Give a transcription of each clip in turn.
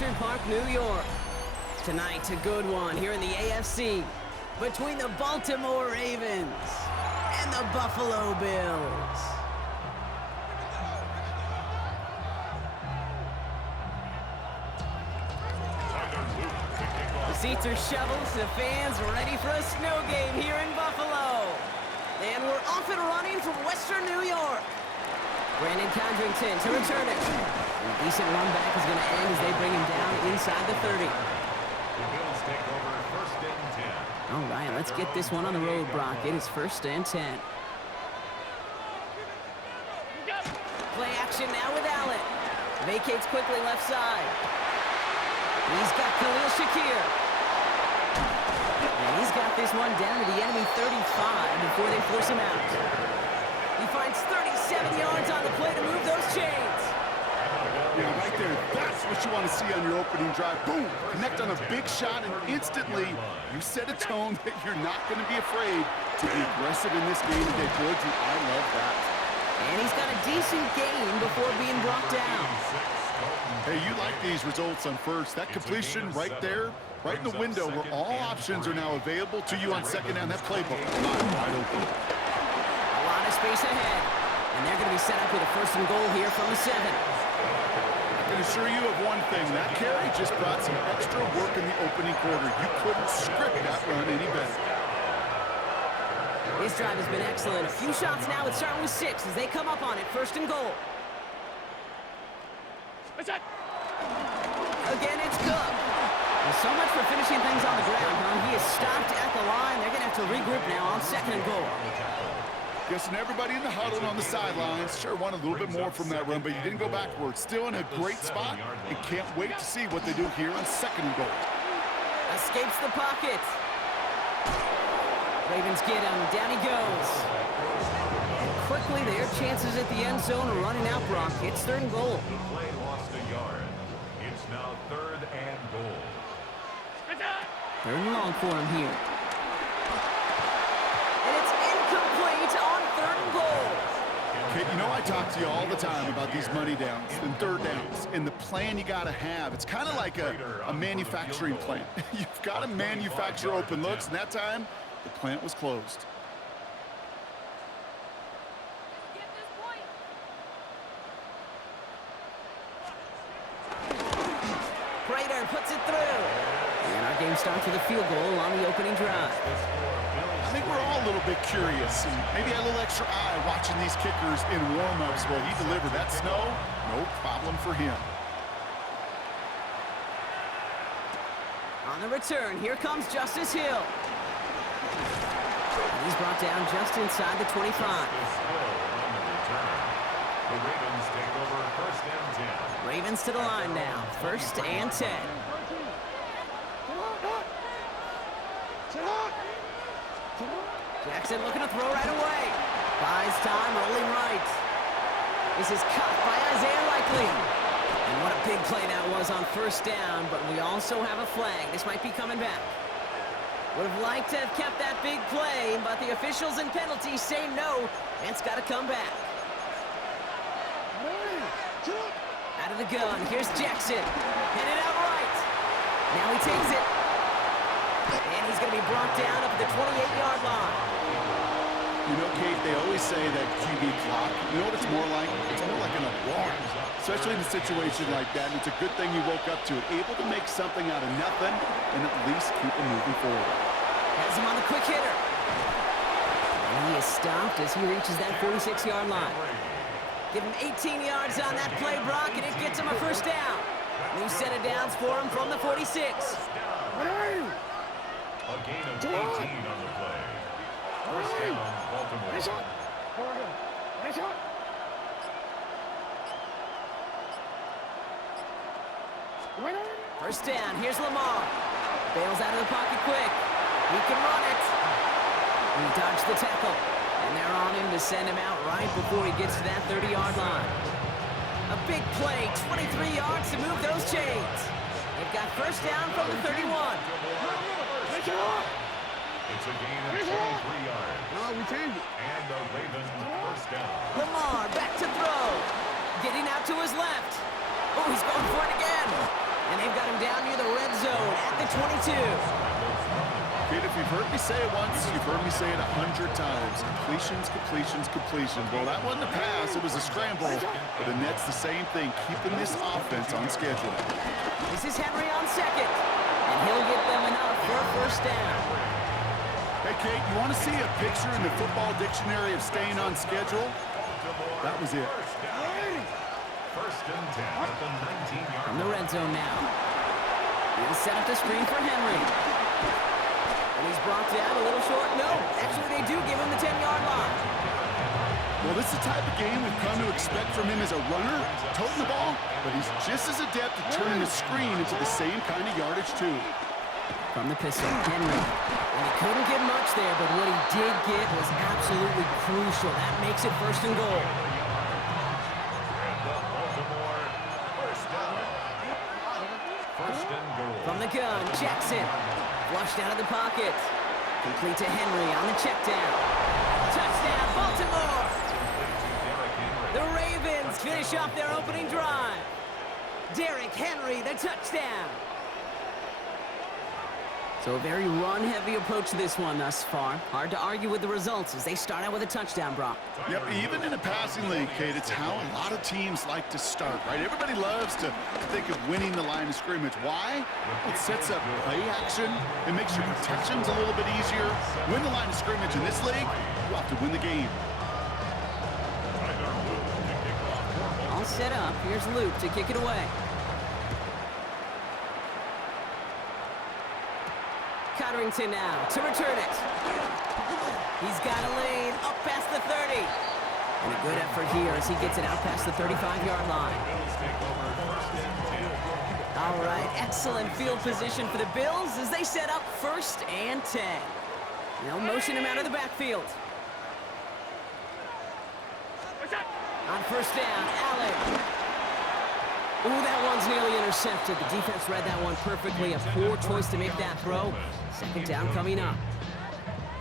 Orchard Park, New York. Tonight, a good one here in the AFC between the Baltimore Ravens and the Buffalo Bills. The seats are shoveled, the fans ready for a snow game here in Buffalo. And we're off and running from Western New York. Brandon Condrington to return it. A decent run back is going to end as they bring him down inside the 30. The Bills take over first and 10. All right, let's get this one on the road, Brock. It is first and 10. Play action now with Allen. Vacates quickly left side. He's got Khalil Shakir. And he's got this one down to the enemy 35 before they force him out. He finds 37 yards on the play to move those chains. Yeah, right there. That's what you want to see on your opening drive. Boom! Connect on a big shot, and instantly you set a tone that you're not going to be afraid to be aggressive in this game today. Boy, do I love that. And he's got a decent gain before being brought down. Hey, you like these results on first. That completion right there, right in the window where all options are now available to you on second down. That playbook wide open. A lot of space ahead. And they're going to be set up with a first and goal here from the 7. I can assure you of one thing. That carry just brought some extra work in the opening quarter. You couldn't script that run any better. His drive has been excellent. A few shots now. It's starting with 6 as they come up on it. First and goal. Again, it's Cook. Well, so much for finishing things on the ground, huh? He is stopped at the line. They're going to have to regroup now on second and goal. Guessing everybody in the huddle on the sidelines sure wanted a little bit more from that run, but you didn't go backwards. Still in a great spot and can't wait to see what they do here on second and goal. Escapes the pocket. Ravens get him. Down he goes. And quickly, their chances at the end zone are running out, Brock. It's third and goal. The play lost a yard. It's now third and goal. Third and long for him here. And it's incomplete on third and goal. Okay, you know I talk to you all the time about these money downs and third downs and the plan you got to have. It's kind of like a manufacturing plant. You've got to manufacture open looks, and that time, the plant was closed. Prater puts it through. And our game starts with a field goal on the opening drive. I think we're all a little bit curious and maybe a little extra eye watching these kickers in warm-ups. Well, he delivered that snow, no problem for him. On the return, here comes Justice Hill. And he's brought down just inside the 25. The Ravens take over first and 10. Ravens to the line now. First and 10. Jackson looking to throw right away. Buys time, rolling right. This is caught by Isaiah Likely. And what a big play that was on first down, but we also have a flag. This might be coming back. Would have liked to have kept that big play, but the officials and penalties say no, and it's got to come back. Out of the gun, here's Jackson. Headed out right. Now he takes it. And he's going to be brought down up at the 28-yard line. You know, Kate, they always say that QB clock, you know what it's more like? It's more like an alarm, especially in a situation like that. And it's a good thing you woke up to it, able to make something out of nothing and at least keep it moving forward. Has him on the quick hitter. And he is stopped as he reaches that 46-yard line. Give him 18 yards on that play, Brock, and it gets him a first down. New set of downs for him from the 46. A gain of 18 on the play. First down, Baltimore. First down, here's Lamar. Bails out of the pocket quick. He can run it. He dodged the tackle. And they're on him to send him out right before he gets to that 30-yard line. A big play, 23 yards to move those chains. They've got first down from the 31. It's a gain of 23 yards. And the Ravens first down. Lamar back to throw. Getting out to his left. Oh, he's going for it again. And they've got him down near the red zone at the 22. Kid, if you've heard me say it once, you've heard me say it 100 times. Completions, completions, completions. Well, that wasn't a pass. It was a scramble. But the Nets the same thing, keeping this offense on schedule. This is Henry on second. And he'll get them enough for a first down. Hey, Kate, you want to see a picture in the football dictionary of staying on schedule? That was it. First and 10 at the 19-yard From the red zone now. He'll set up the screen for Henry. And he's brought down a little short. No, actually they do give him the 10-yard line. Well, this is the type of game we've come to expect from him as a runner, toting the ball, but he's just as adept at turning the screen into the same kind of yardage, too. From the pistol, Henry. And he couldn't get much there, but what he did get was absolutely crucial. That makes it first and goal. First and goal. From the gun, Jackson. Flushed out of the pocket. Complete to Henry on the check down. Touchdown, Baltimore! The Ravens finish off their opening drive. Derrick Henry, the touchdown. So a very run-heavy approach to this one thus far. Hard to argue with the results as they start out with a touchdown, Brock. Yep, even in a passing league, Kate, it's how a lot of teams like to start, right? Everybody loves to think of winning the line of scrimmage. Why? It sets up play action. It makes your protections a little bit easier. Win the line of scrimmage in this league, you have to win the game. All set up. Here's Luke to kick it away. Cotterington now to return it. He's got a lane up past the 30. And a good effort here as he gets it out past the 35-yard line. All right, excellent field position for the Bills as they set up first and 10. They'll motion him out of the backfield. On first down, Allen. Ooh, that one's nearly intercepted. The defense read that one perfectly. A poor choice to make that throw. Second down coming up.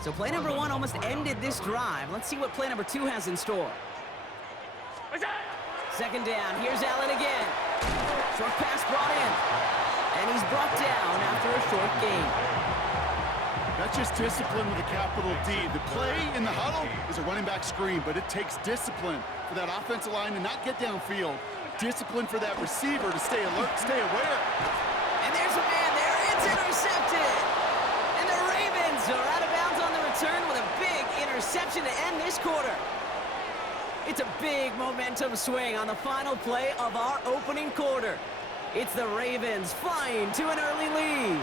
So play number one almost ended this drive. Let's see what play number two has in store. Second down. Here's Allen again. Short pass brought in. And he's brought down after a short gain. That's just discipline with a capital D. The play in the huddle is a running back screen, but it takes discipline for that offensive line to not get downfield. Discipline for that receiver to stay alert, stay aware. And there's a man there. It's intercepted. And the Ravens are out of bounds on the return with a big interception to end this quarter. It's a big momentum swing on the final play of our opening quarter. It's the Ravens flying to an early lead.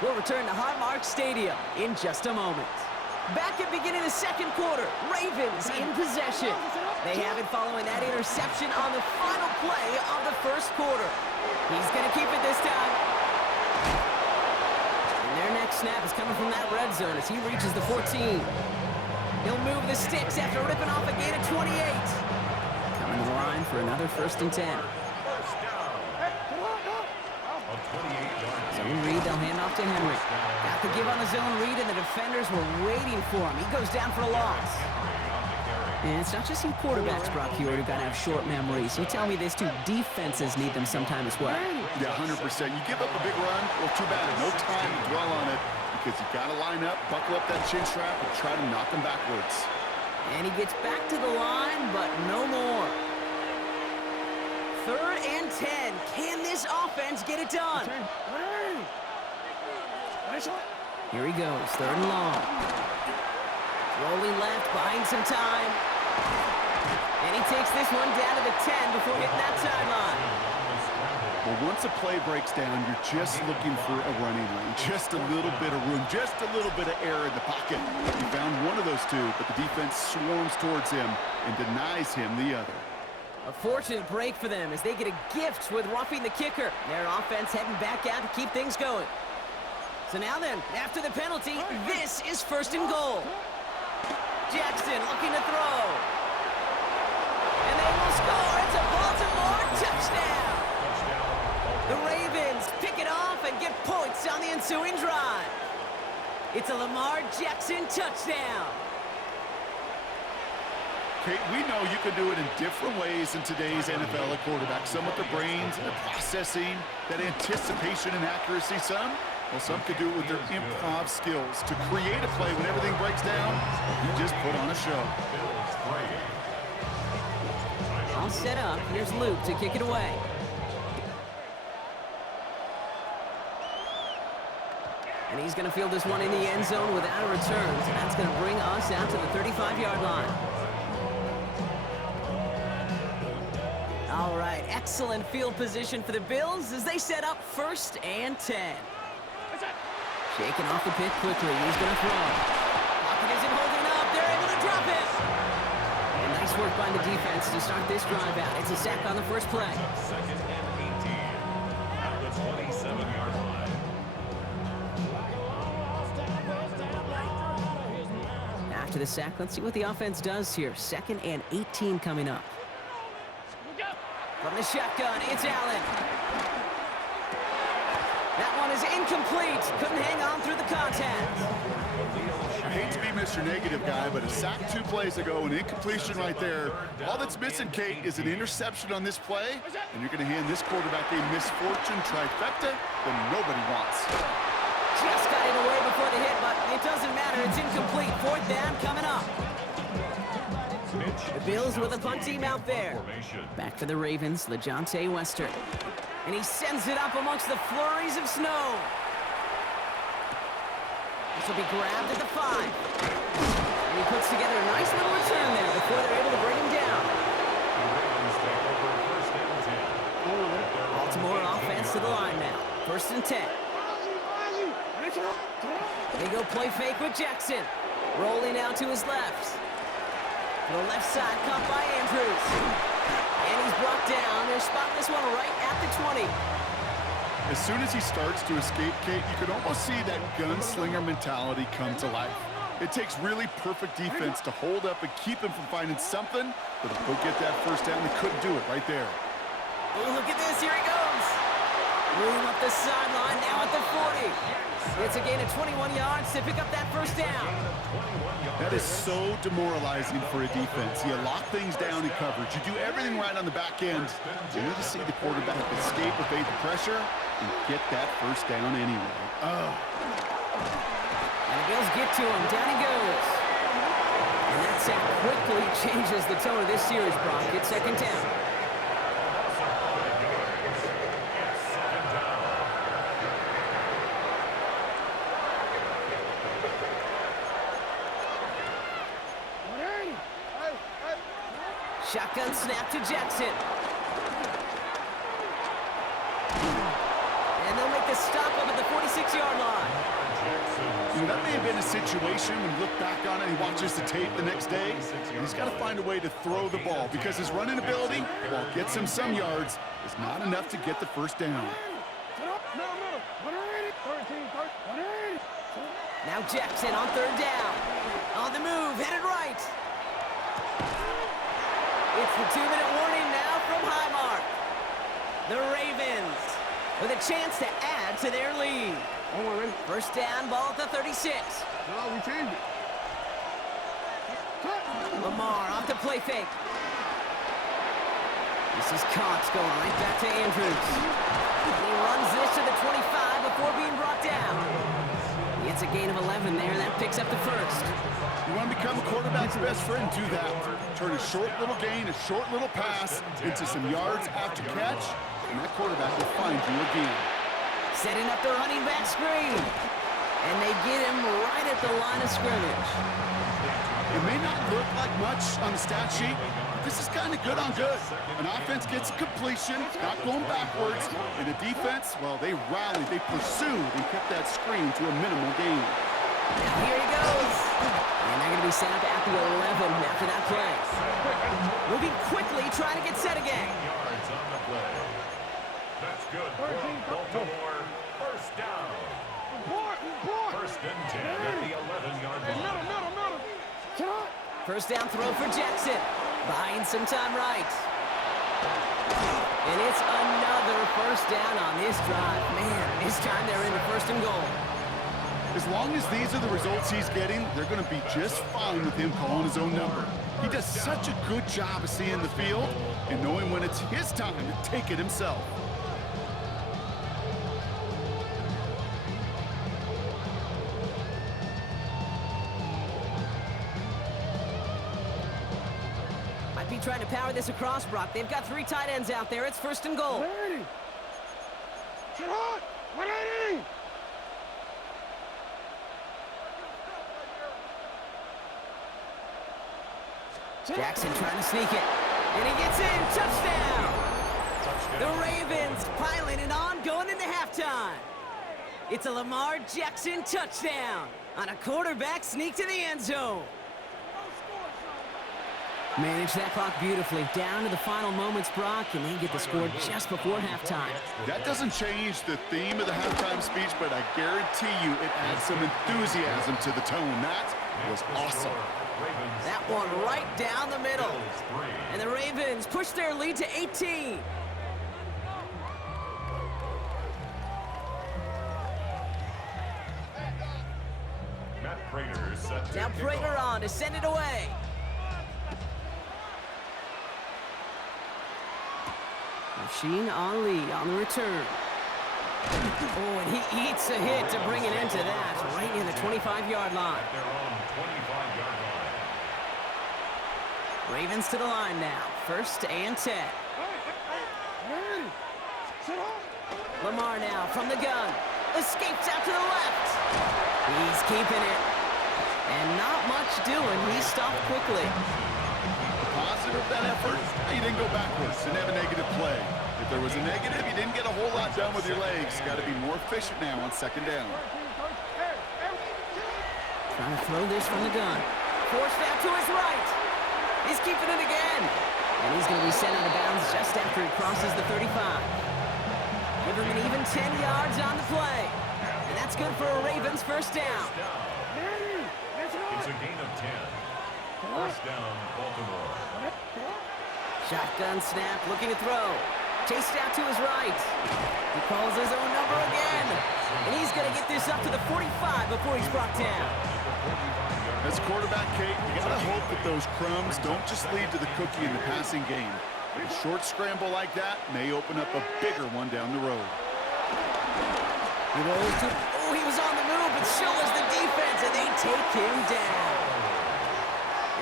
We'll return to Highmark Stadium in just a moment. Back at beginning of the second quarter, Ravens in possession. They have it following that interception on the final play of the first quarter. He's going to keep it this time. And their next snap is coming from that red zone as he reaches the 14. He'll move the sticks after ripping off a gain of 28. Coming to the line for another first and 10. Zone read, they'll hand off to Henry. Got the give on the zone read, and the defenders were waiting for him. He goes down for a loss. And it's not just you quarterbacks, Brock Hewitt, who got to have short memories. You tell me this too, defenses need them sometime as well. Yeah, 100%. You give up a big run, well, too bad. No time to dwell on it because you got to line up, buckle up that chin strap, and try to knock him backwards. And he gets back to the line, but no more. Third and 10. Can this offense get it done? Here he goes, third and long. Rolling left, buying some time. And he takes this one down to the 10 before hitting that sideline. Well, once a play breaks down, you're just looking for a running lane. Just a little bit of room, just a little bit of air in the pocket. He found one of those two, but the defense swarms towards him and denies him the other. A fortunate break for them as they get a gift with roughing the kicker. Their offense heading back out to keep things going. So now then, after the penalty, this is first and goal. Jackson looking to throw. And they will score. It's a Baltimore touchdown. The Ravens pick it off and get points on the ensuing drive. It's a Lamar Jackson touchdown. Kate, we know you can do it in different ways in today's NFL at quarterback. Some with their brains and their processing, that anticipation and accuracy. Some could do it with their improv skills to create a play when everything breaks down. You just put on a show. All set up. Here's Luke to kick it away. And he's going to field this one in the end zone without a return. So that's going to bring us out to the 35-yard line. All right, excellent field position for the Bills as they set up 1st and 10. Shaking off the pick quickly. He's going to throw. Pocket isn't holding up. They're able to drop it. And nice work by the defense to start this drive out. It's a sack on the first play. 2nd and 18 at the 27-yard line. After the sack, let's see what the offense does here. 2nd and 18 coming up. From the shotgun, it's Allen. That one is incomplete. Couldn't hang on through the contact. I hate to be Mr. Negative guy, but a sack 2 plays ago, an incompletion right there. All that's missing, Kate, is an interception on this play, and you're going to hand this quarterback a misfortune trifecta that nobody wants. Just got it away before the hit, but it doesn't matter. It's incomplete. 4th down coming up. The Bills with a punt team out there. Back for the Ravens, LeJohntay Western. And he sends it up amongst the flurries of snow. This will be grabbed at the 5. And he puts together a nice little return there before they're able to bring him down. Baltimore offense to the line now. 1st and 10. They go play fake with Jackson. Rolling out to his left. To the left side, caught by Andrews. And he's brought down. They're spotting this one right at the 20. As soon as he starts to escape, Kate, you can almost see that gunslinger mentality come to life. It takes really perfect defense to hold up and keep him from finding something, but if they'll get that 1st down, they couldn't do it right there. Oh, look at this. Here he goes. Room up the sideline, now at the 40. It's a gain of 21 yards to pick up that 1st down. That is so demoralizing for a defense. You lock things down in coverage. You do everything right on the back end. You need to see the quarterback escape, evade the pressure, and get that 1st down anyway. Oh. And the Bills get to him. Down he goes. And that sack quickly changes the tone of this series, Brock. It's 2nd down. Shotgun snap to Jackson. And they'll make the stop up at the 46-yard line. You know, that may have been a situation when you look back on it and he watches the tape the next day. He's got to find a way to throw the ball because his running ability, while it gets him some yards, is not enough to get the 1st down. Now Jackson on 3rd down. On the move, headed right. It's the 2-minute warning now from Highmark. The Ravens with a chance to add to their lead. 1st down, ball at the 36. No, we changed it. Lamar off the play fake. This is Cox going right back to Andrews. And he runs this to the 25 before being brought down. He gets a gain of 11 there, and that picks up the 1st. You want to become a quarterback's best friend, do that. Turn a short little gain, a short little pass into some yards after catch, and that quarterback will find you again. Setting up the running back screen. And they get him right at the line of scrimmage. It may not look like much on the stat sheet, but this is kind of good on good. An offense gets a completion, not going backwards, and the defense, well, they rallied, they pursued, and kept that screen to a minimal gain. Now here he goes. And they're going to be set up at the 11 after that play. Moving quickly, trying to get set again. Yards on the play. That's good. Baltimore, 1st down. 1st and 10 at the 11-yard line. 1st down throw for Jackson. Buying some time right. And it's another 1st down on this drive. Man, this time they're in the 1st and goal. As long as these are the results he's getting, they're going to be just fine with him calling his own number. He does such a good job of seeing the field and knowing when it's his time to take it himself. Might be trying to power this across, Brock. They've got 3 tight ends out there. It's 1st and goal. Jackson trying to sneak it. And he gets in. Touchdown! The Ravens piling it on going into halftime. It's a Lamar Jackson touchdown on a quarterback sneak to the end zone. Manage that clock beautifully. Down to the final moments, Brock, and they get the score just before halftime. That doesn't change the theme of the halftime speech, but I guarantee you it adds some enthusiasm to the tone. That was awesome. That one right down the middle. And the Ravens push their lead to 18. Now Prater on to send it away. Machine Ali on the return. Oh, and he eats a hit to bring it into that, right near the 25-yard line. Ravens to the line now. 1st and 10. Lamar now from the gun. Escapes out to the left. He's keeping it. And not much doing. He stopped quickly. Positive of that effort, he didn't go backwards, didn't have a negative play. If there was a negative, you didn't get a whole lot done with your legs. Got to be more efficient now on 2nd down. Trying to throw this from the gun. Forced out to his right. He's keeping it again. And he's going to be sent out of bounds just after he crosses the 35. Give him an even 10 yards on the play. And that's good for a Ravens 1st down. It's a gain of 10. 1st down, Baltimore. Shotgun snap, looking to throw. Chased out to his right. He calls his own number again. And he's going to get this up to the 45 before he's brought down. As quarterback, Kate, you got to hope that those crumbs don't just lead to the cookie in the passing game. A short scramble like that may open up a bigger one down the road. He rolls to... Oh, he was on the move, but so was the defense, and they take him down.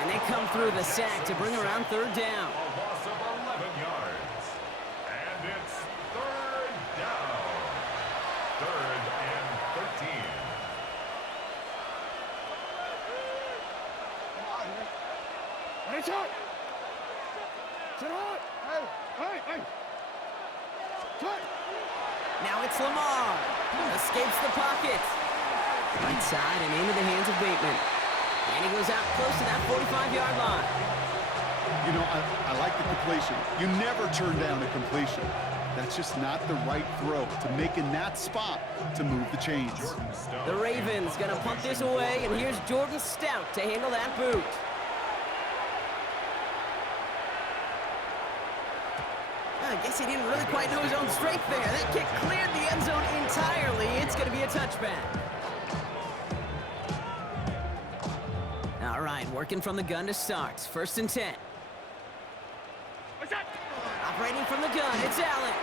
And they come through the sack to bring around 3rd down. A loss of 11 yards. And it's 3rd down. 3rd and 13. Now it's Lamar. Escapes the pocket. Right side and into the hands of Bateman. And he goes out close to that 45-yard line. You know, I like the completion. You never turn down a completion. That's just not the right throw to make in that spot to move the chains. The Ravens going to punt this away, and here's Jordan Stout to handle that boot. I guess he didn't really quite know his own strength there. That kick cleared the end zone entirely. It's going to be a touchback. All right, working from the gun to start. 1st and 10. Operating from the gun, it's Allen.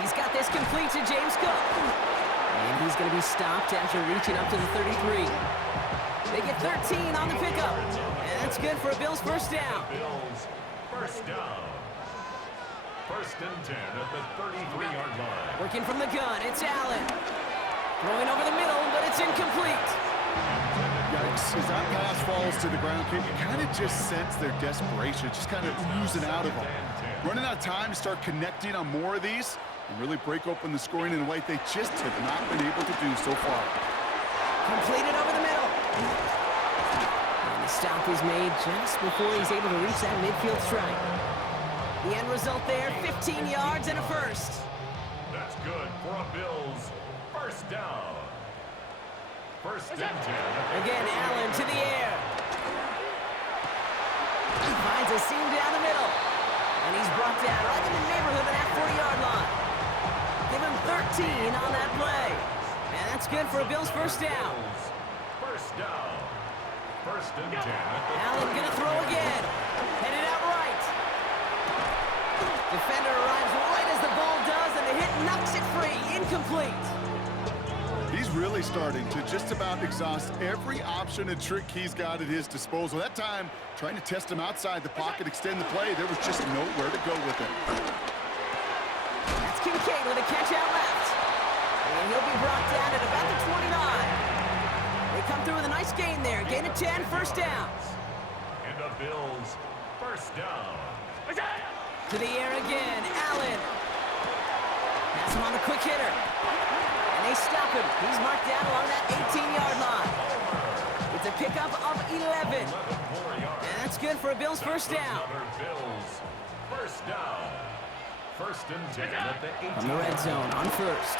He's got this complete to James Cook. And he's going to be stopped after reaching up to the 33. They get 13 on the pickup. And that's good for a Bills 1st down. Bills 1st down. 1st and 10 at the 33-yard line. Working from the gun, it's Allen. Throwing over the middle, but it's incomplete. Yikes. As that pass falls to the ground, you kind of just sense their desperation, just kind of oozing out of them. Running out of time to start connecting on more of these and really break open the scoring in a way they just have not been able to do so far. Completed over the middle. And the stop is made just before he's able to reach that midfield strike. The end result there, 15 yards and a 1st. That's good for a Bills 1st down. 1st and 10. Again, Allen to the air. He finds a seam down the middle. And he's brought down right in the neighborhood of that 40-yard line. Give him 13 on that play. And that's good for a Bills 1st down. 1st down. First and 10 at the Allen gonna throw again. Headed out right. Defender arrives right as the ball does, and the hit knocks it free. Incomplete. He's really starting to just about exhaust every option and trick he's got at his disposal. That time, trying to test him outside the pocket, extend the play, there was just nowhere to go with it. That's Kincaid with a catch out left. And he'll be brought down at about the 29. They come through with a nice gain there. Gain of 10, first down. And the Bills, first down. To the air again, Allen. Pass him on the quick hitter. And they stop him. He's marked down along that 18-yard line. It's a pickup of 11. And that's good for a Bills first down. Bills, first down. First and 10 at the 18. From the red zone on first.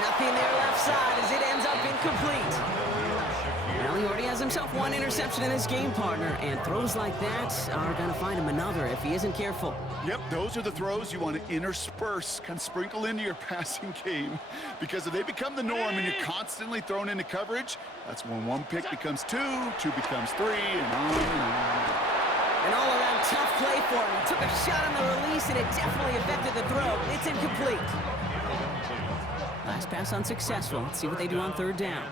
Nothing there left side as it ends up incomplete. Well, he already has himself one interception in his game, partner, and throws like that are going to find him another if he isn't careful. Yep, those are the throws you want to intersperse, kind of sprinkle into your passing game, because if they become the norm and you're constantly thrown into coverage, that's when one pick becomes two becomes three, and on and on. An all-around tough play for him. He took a shot on the release, and it definitely affected the throw. It's incomplete. Last pass unsuccessful. Let's see what they do on third down.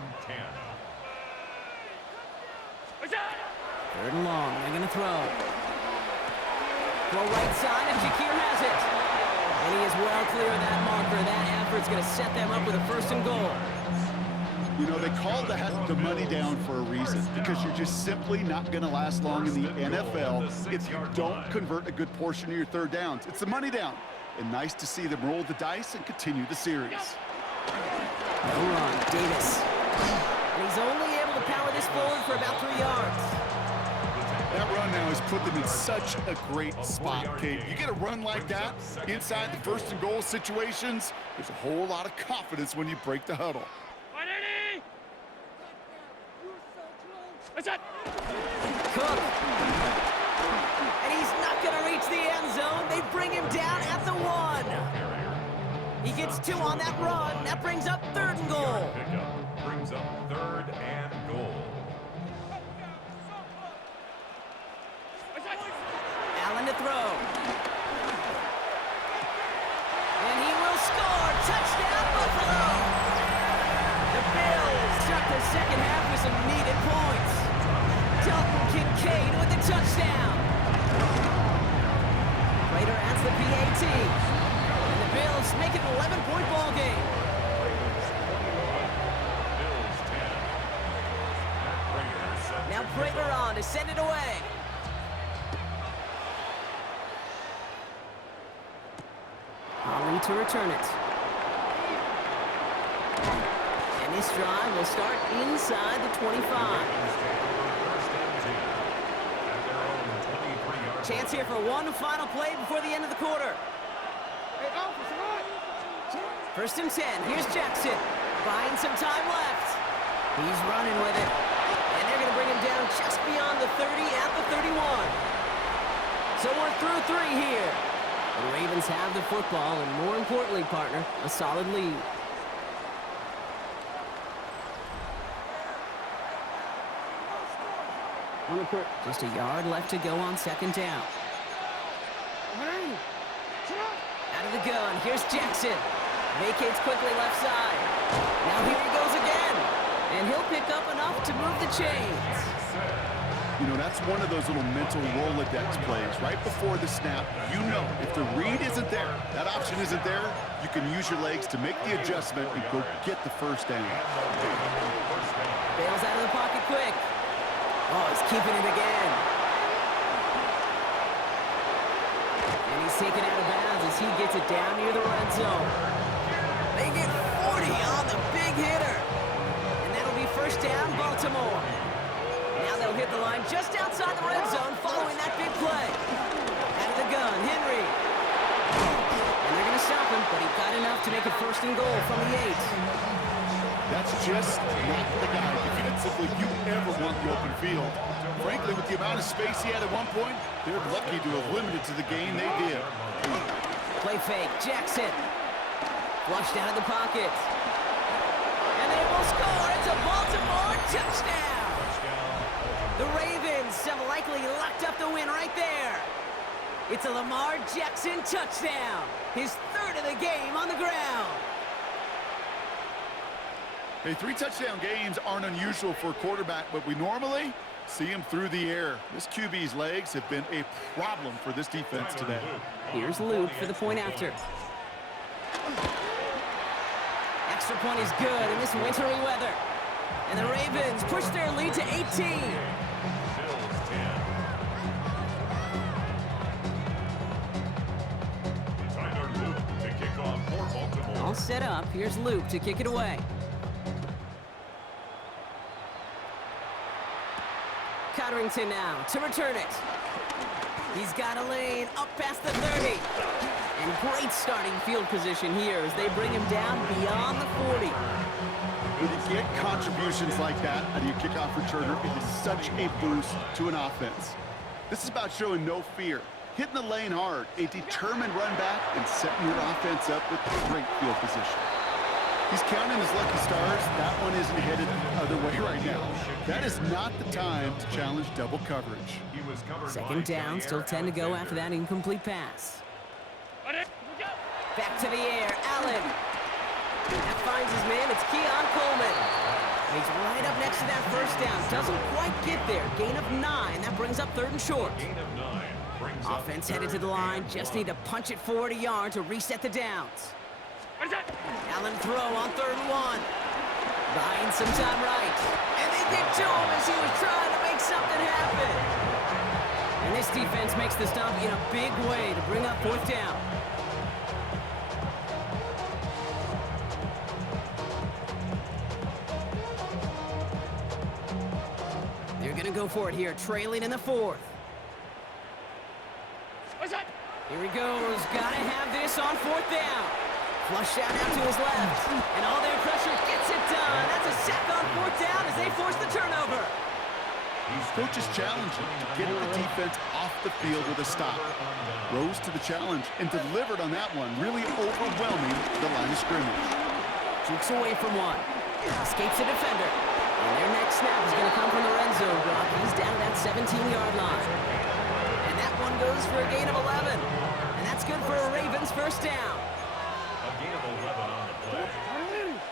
Third and long. They're going to throw. Throw right side, and Shakir has it. And he is well clear of that marker. That effort's going to set them up with a first and goal. You know, they call that the money down for a reason, because you're just simply not going to last long in the NFL if you don't convert a good portion of your third downs. It's the money down. And nice to see them roll the dice and continue the series. No run, Davis. And he's only able to power this forward for about 3 yards. That run now has put them in such a great spot, Kate. You get a run like that inside the first and goal situations, there's a whole lot of confidence when you break the huddle. Cook. And he's not going to reach the end zone. They bring him down at the 1. He gets 2 on that run. That brings up third and goal. Brings up third and goal. Allen to throw. And he will score. Touchdown, Buffalo. The Bills start the second half with some needed points. Dalton Kincaid with the touchdown. Prater adds the PAT. And the Bills make it an 11-point ball game. Now Prater on to send it away. Holly to return it. And this drive will start inside the 25. Chance here for one final play before the end of the quarter. First and 10. Here's Jackson. Buying some time left. He's running with it. And they're going to bring him down just beyond the 30 at the 31. So we're through 3 here. The Ravens have the football, and more importantly, partner, a solid lead. Just a yard left to go on second down. Out of the gun, here's Jackson. Vacates quickly left side. Now here he goes again. And he'll pick up enough to move the chains. You know, that's one of those little mental Rolodex plays. Right before the snap, you know if the read isn't there, that option isn't there, you can use your legs to make the adjustment and go get the first down. Bails out of the pocket quick. Oh, he's keeping it again. And he's taken out of bounds as he gets it down near the red zone. They get 40 on the big hitter. And that'll be first down, Baltimore. Now they'll hit the line just outside the red zone following that big play. Out of the gun, Henry. And they're going to stop him, but he got enough to make it first and goal from the 8. That's just not the guy defensively you ever want the open field. Frankly, with the amount of space he had at one point, they're lucky to have limited to the gain they did. Play fake, Jackson. Flushed out of the pocket. And they will score. It's a Baltimore touchdown. The Ravens have likely locked up the win right there. It's a Lamar Jackson touchdown. His third of the game on the ground. Hey, 3 touchdown games aren't unusual for a quarterback, but we normally see him through the air. This QB's legs have been a problem for this defense today. Here's Luke for the point after. Extra point is good in this wintry weather. And the Ravens push their lead to 18. All set up. Here's Luke to kick it away. Cotterington now to return it. He's got a lane up past the 30. And great starting field position here as they bring him down beyond the 40. When you get contributions like that out of your kickoff returner, it is such a boost to an offense. This is about showing no fear, hitting the lane hard, a determined run back, and setting your offense up with great field position. He's counting his lucky stars. That one isn't headed the other way right now. That is not the time to challenge double coverage. Second down, still 10 to go after that incomplete pass. Back to the air, Allen. That finds his man, it's Keon Coleman. He's right up next to that first down. Doesn't quite get there. Gain of 9, that brings up 3rd and short. Offense headed to the line, just need to punch it 40 yards to reset the downs. Allen throw on 3rd and 1. Buying some time right. And they get to him as he was trying to make something happen. And this defense makes the stop in a big way to bring up 4th down. They're going to go for it here, trailing in the 4th. Here he goes. Got to have this on 4th down. Flush out to his left. And all their pressure gets it done. That's a sack on 4th down as they force the turnover. Coach is challenging to get the defense off the field with a stop. Rose to the challenge and delivered on that one, really overwhelming the line of scrimmage. Jukes away from one. Escapes a defender. And their next snap is going to come from the red zone block. He's down at that 17-yard line. And that one goes for a gain of 11. And that's good for a Ravens first down. A gain of 11 on the play.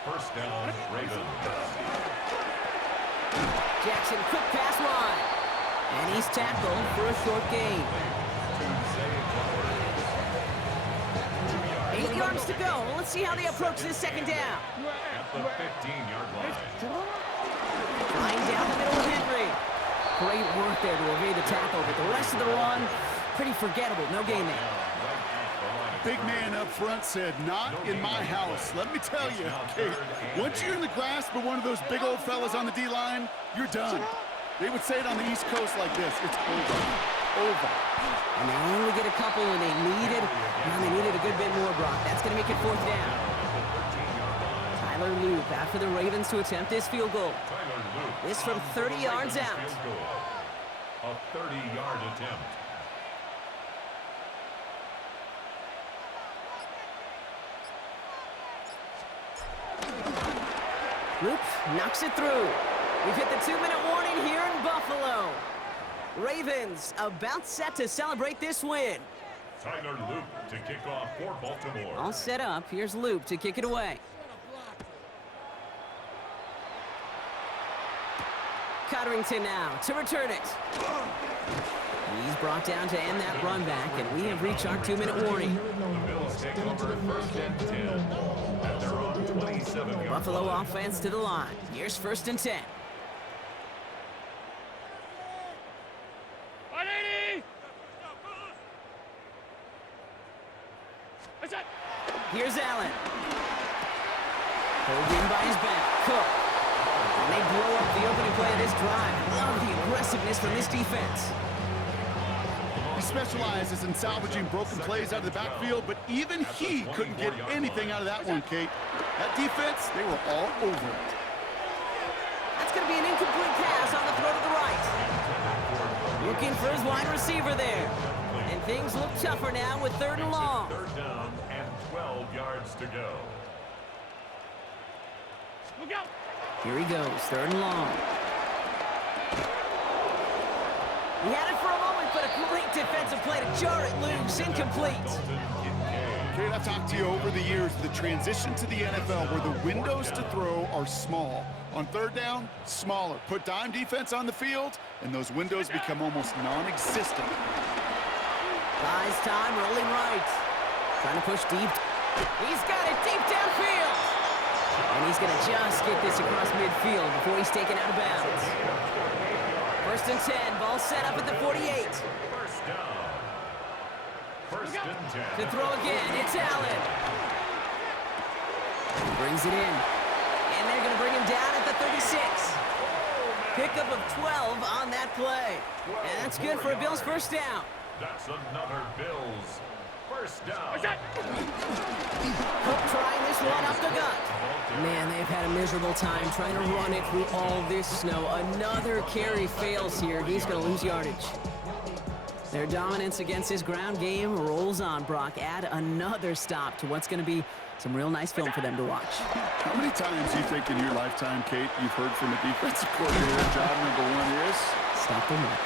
First down, Ravens. Jackson, quick pass wide. And he's tackled for a short gain. 8 yards to go. Let's see how they approach this second down. At the 15-yard line. Flying down the middle of Henry. Great work there to evade the tackle, but the rest of the run, pretty forgettable. No gain there. Big man up front said, not in my house. Let me tell you, Kate, once you're in the grasp of one of those big old fellas on the D-line, you're done. They would say it on the East Coast like this. It's over. Over. And they only get a couple, and they needed a good bit more, Brock. That's going to make it 4th down. Tyler Loop after the Ravens to attempt this field goal. This from 30 yards out. A 30-yard attempt. Loop knocks it through. We've hit the 2-minute warning here in Buffalo. Ravens about set to celebrate this win. Tyler Loop to kick off for Baltimore. All set up. Here's Loop to kick it away. Cotterington now to return it. He's brought down to end that run back, and we have reached our 2-minute warning. The Bills take over first and 10. And they're on 27 yards. Buffalo offense to the line. Here's 1st and 10. Here's Allen. Pulled in by his back. Cook. And they blow up the opening play of this drive. Love the aggressiveness from this defense. He specializes in salvaging broken plays out of the backfield, but even he couldn't get anything out of that one, Kate. That defense, they were all over it. That's going to be an incomplete pass on the throw to the right. Looking for his wide receiver there. And things look tougher now with 3rd and long. 3rd down and 12 yards to go. Here he goes, 3rd and long. He had it for a moment, but a great defensive play to jar it loose. Incomplete. Kate, I've talked to you over the years, the transition to the NFL where the windows to throw are small. On third down, smaller. Put dime defense on the field, and those windows become almost non-existent. Buys time, rolling right. Trying to push deep. He's got it deep downfield. And he's going to just get this across midfield before he's taken out of bounds. First and 10, ball set up at the 48. First down. First and 10. To throw again, it's Allen. He brings it in. And they're going to bring him down at the 36. Pickup of 12 on that play. And that's good for a Bills first down. That's another Bills first down. Cook trying this one up the gut. Man, they've had a miserable time trying to run it through all this snow. Another carry fails here. He's going to lose yardage. Their dominance against his ground game rolls on, Brock. Add another stop to what's going to be some real nice film for them to watch. How many times do you think in your lifetime, Kate, you've heard from a defensive coordinator, job number one is? Stop the run.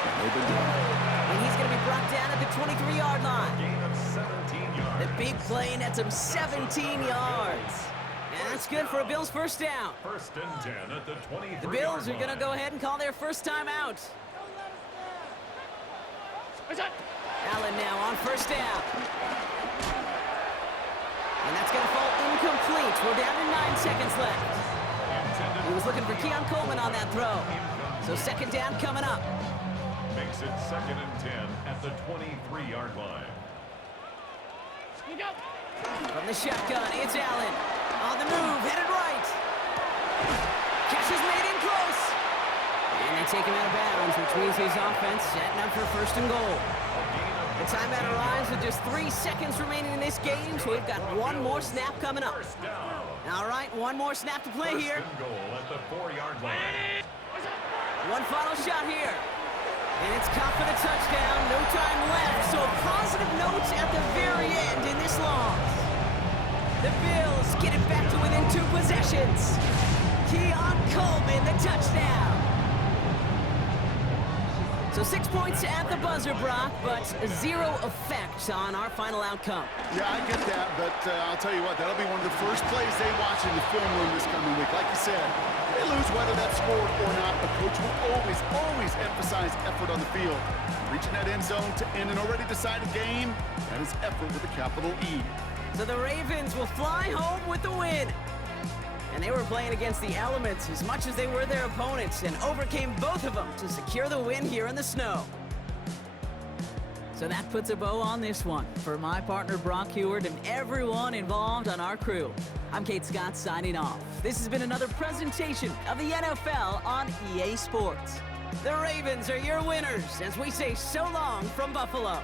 And they've been doing it. And he's going to be brought down at the 23-yard line. Gain of 17 yards. The big play nets him 17 yards. And that's good for a Bills first down. First and 10 at the 23. The Bills are going to go ahead and call their first time out. Allen now on first down. And that's going to fall incomplete. We're down to 9 seconds left. He was looking for Keon Coleman on that throw. So second down coming up. Makes it second and 10 at the 23-yard line. From the shotgun, it's Allen. On the move, headed right. Catch is made in close. And they take him out of bounds, which means his offense setting up for first and goal. The timeout arrives with just 3 seconds remaining in this game, so we've got one more snap coming up. First down. All right, one more snap to play here. First and goal at the 4-yard line. One final shot here. And it's caught for the touchdown. No time left, so positive notes at the very end in this loss. The Bills get it back to within 2 possessions. Keon Coleman, the touchdown. So 6 points at the buzzer, Brock, but 0 effect on our final outcome. Yeah, I get that, but I'll tell you what, that'll be one of the first plays they watch in the film room this coming week. Like you said, they lose whether that's scored or not. The coach will always emphasize effort on the field. Reaching that end zone to end an already decided game, that is effort with a capital E. So the Ravens will fly home with the win. And they were playing against the elements as much as they were their opponents and overcame both of them to secure the win here in the snow. So that puts a bow on this one. For my partner Brock Heward and everyone involved on our crew, I'm Kate Scott signing off. This has been another presentation of the NFL on EA Sports. The Ravens are your winners as we say so long from Buffalo.